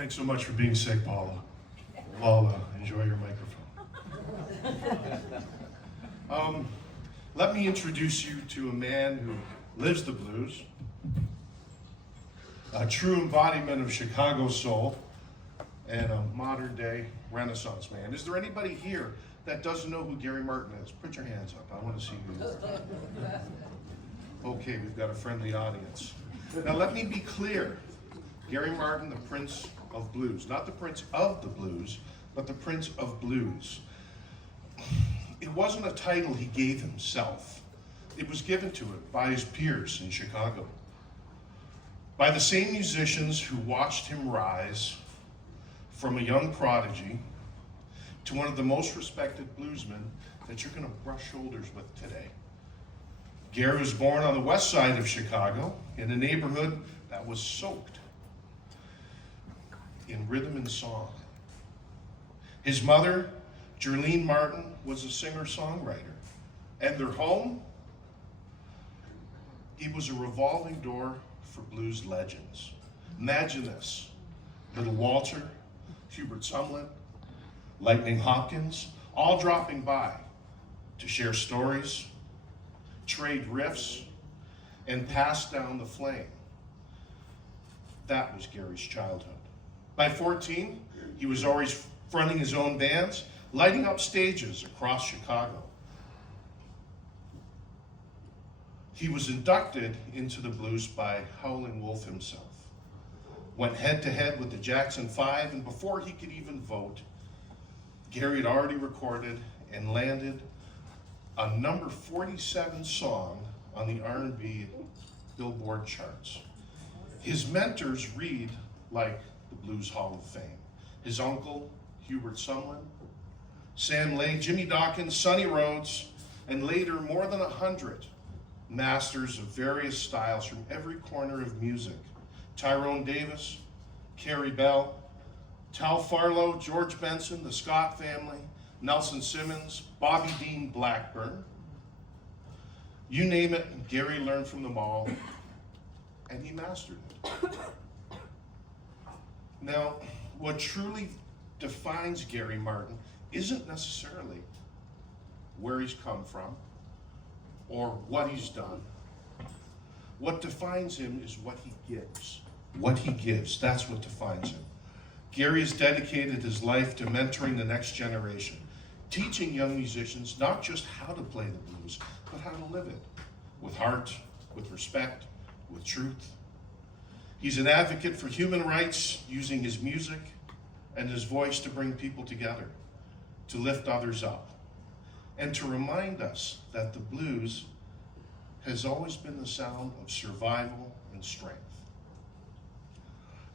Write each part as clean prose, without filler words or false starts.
Thanks so much for being sick, Paula. Well, enjoy your microphone. Let me introduce you to a man who lives the blues, a true embodiment of Chicago soul, and a modern day Renaissance man. Is there anybody here that doesn't know who Gary Martin is? Put your hands up. I want to see you. Okay, we've got a friendly audience. Now let me be clear. Gary Martin, the Prince of Blues. Not the Prince of the Blues, but the Prince of Blues. It wasn't a title he gave himself. It was given to him by his peers in Chicago, by the same musicians who watched him rise from a young prodigy to one of the most respected bluesmen that you're going to brush shoulders with today. Gary was born on the west side of Chicago in a neighborhood that was soaked in rhythm and song. His mother, Jerlene Martin, was a singer-songwriter, and their home, it was a revolving door for blues legends. Imagine this: Little Walter, Hubert Sumlin, Lightning Hopkins, all dropping by to share stories, trade riffs, and pass down the flame. That was Gary's childhood. By 14, he was already fronting his own bands, lighting up stages across Chicago. He was inducted into the blues by Howlin' Wolf himself. Went head to head with the Jackson 5, and before he could even vote, Gary had already recorded and landed a number 47 song on the R&B Billboard charts. His mentors read like the Blues Hall of Fame. His uncle, Hubert Sumlin, Sam Lay, Jimmy Dawkins, Sonny Rhodes, and later more than 100 masters of various styles from every corner of music. Tyrone Davis, Carrie Bell, Tal Farlow, George Benson, the Scott family, Nelson Simmons, Bobby Dean Blackburn. You name it, Gary learned from them all, and he mastered it. Now, what truly defines Gary Martin isn't necessarily where he's come from or what he's done. What defines him is what he gives. What he gives, that's what defines him. Gary has dedicated his life to mentoring the next generation, teaching young musicians not just how to play the blues, but how to live it, with heart, with respect, with truth. He's an advocate for human rights, using his music and his voice to bring people together, to lift others up, and to remind us that the blues has always been the sound of survival and strength.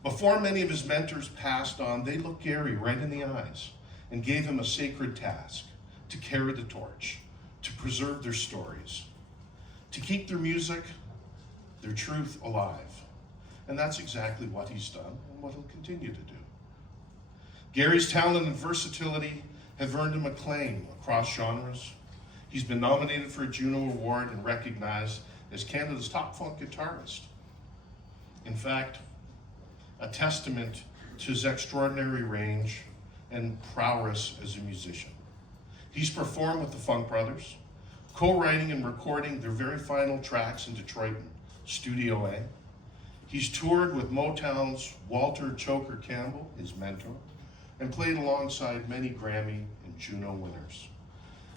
Before many of his mentors passed on, they looked Gary right in the eyes and gave him a sacred task: to carry the torch, to preserve their stories, to keep their music, their truth alive. And that's exactly what he's done and what he'll continue to do. Gary's talent and versatility have earned him acclaim across genres. He's been nominated for a Juno Award and recognized as Canada's top funk guitarist. In fact, a testament to his extraordinary range and prowess as a musician. He's performed with the Funk Brothers, co-writing and recording their very final tracks in Detroit in Studio A. He's toured with Motown's Walter Choker Campbell, his mentor, and played alongside many Grammy and Juno winners.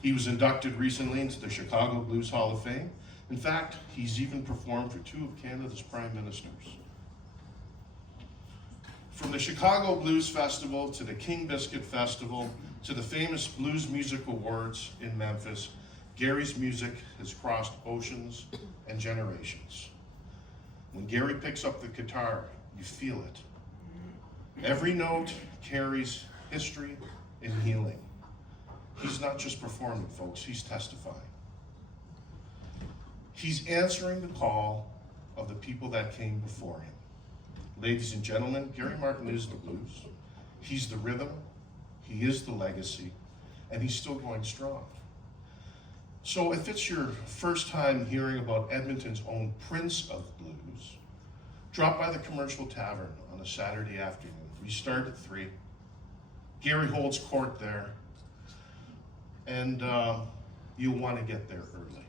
He was inducted recently into the Chicago Blues Hall of Fame. In fact, he's even performed for 2 of Canada's prime ministers. From the Chicago Blues Festival to the King Biscuit Festival to the famous Blues Music Awards in Memphis, Gary's music has crossed oceans and generations. When Gary picks up the guitar, you feel it. Every note carries history and healing. He's not just performing, folks, he's testifying. He's answering the call of the people that came before him. Ladies and gentlemen, Gary Martin is the blues. He's the rhythm, he is the legacy, and he's still going strong. So if it's your first time hearing about Edmonton's own Prince of Blues, drop by the Commercial Tavern on a Saturday afternoon. We start at 3. Gary holds court there, and you'll want to get there early.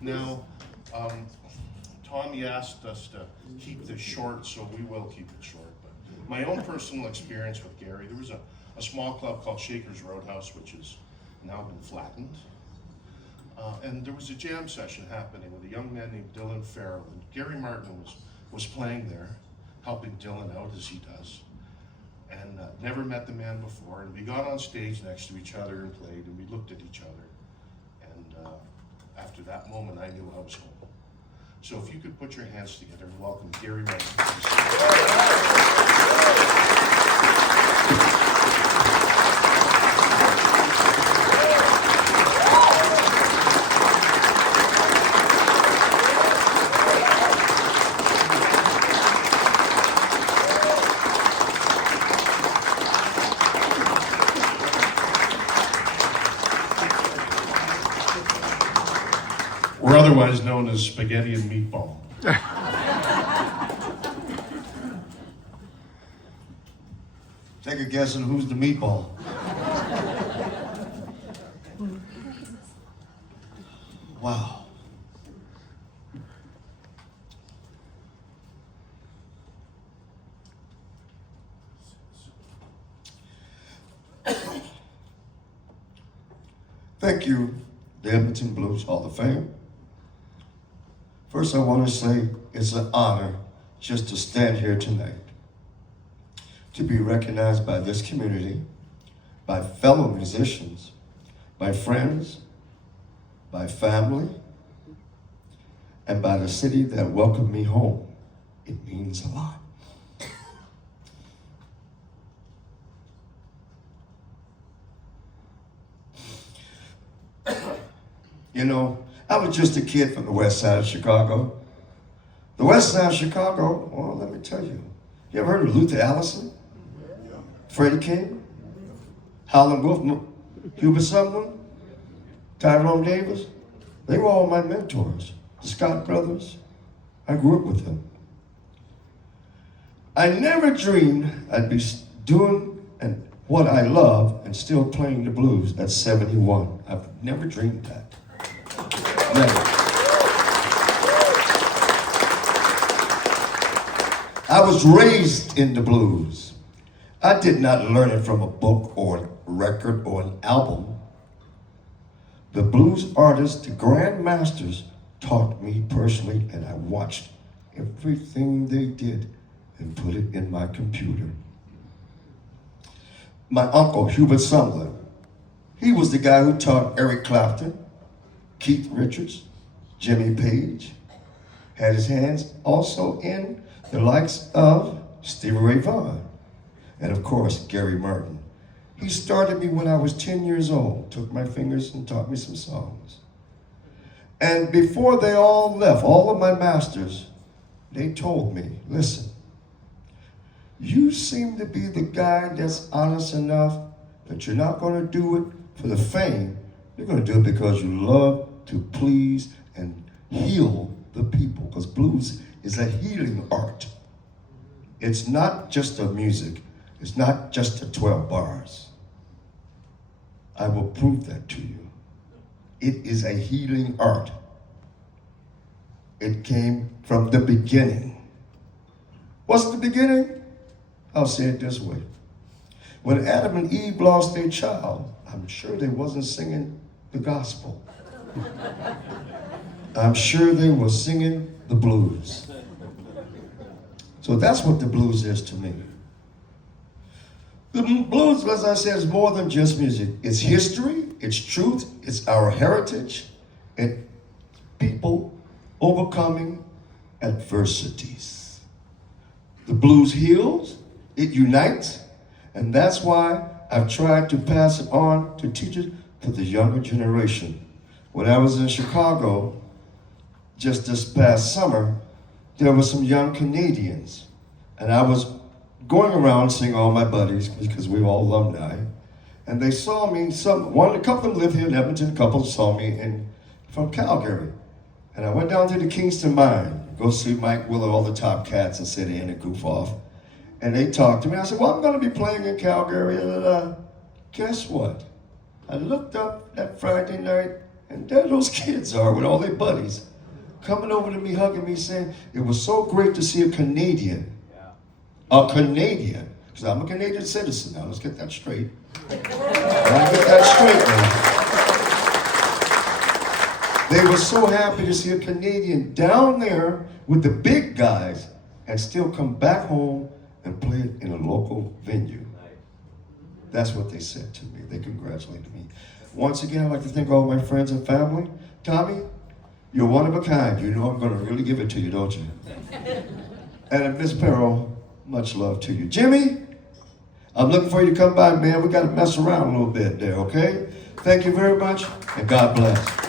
Now, Tommy asked us to keep this short, so we will keep it short. But my own personal experience with Gary, there was a small club called Shaker's Roadhouse, which has now been flattened. And there was a jam session happening with a young man named Dylan Farrell, and Gary Martin was playing there, helping Dylan out as he does. And never met the man before, and we got on stage next to each other and played, and we looked at each other. And after that moment, I knew I was home. So if you could put your hands together and welcome Gary Martin. We're otherwise known as spaghetti and meatball. Take a guess on who's the meatball. Wow. Thank you, the Edmonton Blues Hall of Fame. First, I want to say it's an honor just to stand here tonight, to be recognized by this community, by fellow musicians, by friends, by family, and by the city that welcomed me home. It means a lot. You know, I was just a kid from the west side of Chicago. The west side of Chicago, well, let me tell you. You ever heard of Luther Allison? Freddie King? Howlin' Wolf? Hubert Sumlin? Tyrone Davis? They were all my mentors. The Scott brothers. I grew up with them. I never dreamed I'd be doing what I love and still playing the blues at 71. I've never dreamed that. Never. I was raised in the blues. I did not learn it from a book or a record or an album. The blues artists, the grand masters, taught me personally, and I watched everything they did and put it in my computer. My uncle, Hubert Sumlin, he was the guy who taught Eric Clapton, Keith Richards, Jimmy Page, had his hands also in the likes of Stevie Ray Vaughan, and of course, Gary Martin. He started me when I was 10 years old, took my fingers and taught me some songs. And before they all left, all of my masters, they told me, listen, you seem to be the guy that's honest enough that you're not going to do it for the fame. You're going to do it because you love to please and heal the people, because blues is a healing art. It's not just a music. It's not just the 12 bars. I will prove that to you. It is a healing art. It came from the beginning. What's the beginning? I'll say it this way. When Adam and Eve lost their child, I'm sure they wasn't singing the gospel. I'm sure they were singing the blues. So that's what the blues is to me. The blues, as I said, is more than just music. It's history, it's truth, it's our heritage, and people overcoming adversities. The blues heals, it unites, and that's why I've tried to pass it on to teach it to the younger generation. When I was in Chicago just this past summer, there were some young Canadians, and I was going around seeing all my buddies because we were all alumni, and they saw me. A couple of them live here in Edmonton. A couple saw me from Calgary, and I went down to the Kingston Mine, go see Mike Willard, all the top cats, and sit in and goof off. and they talked to me. I said, well, I'm going to be playing in Calgary. Guess what? I looked up that Friday night, and there those kids are with all their buddies coming over to me, hugging me, saying, it was so great to see a Canadian. A Canadian. Because I'm a Canadian citizen now. Let's get that straight. Let's get that straight now. They were so happy to see a Canadian down there with the big guys and still come back home and play it in a local venue. That's what they said to me. They congratulated me. Once again, I'd like to thank all my friends and family. Tommy, you're one of a kind. You know I'm going to really give it to you, don't you? And Miss Perro, much love to you. Jimmy, I'm looking for you to come by, man. We got to mess around a little bit there, okay? Thank you very much, and God bless.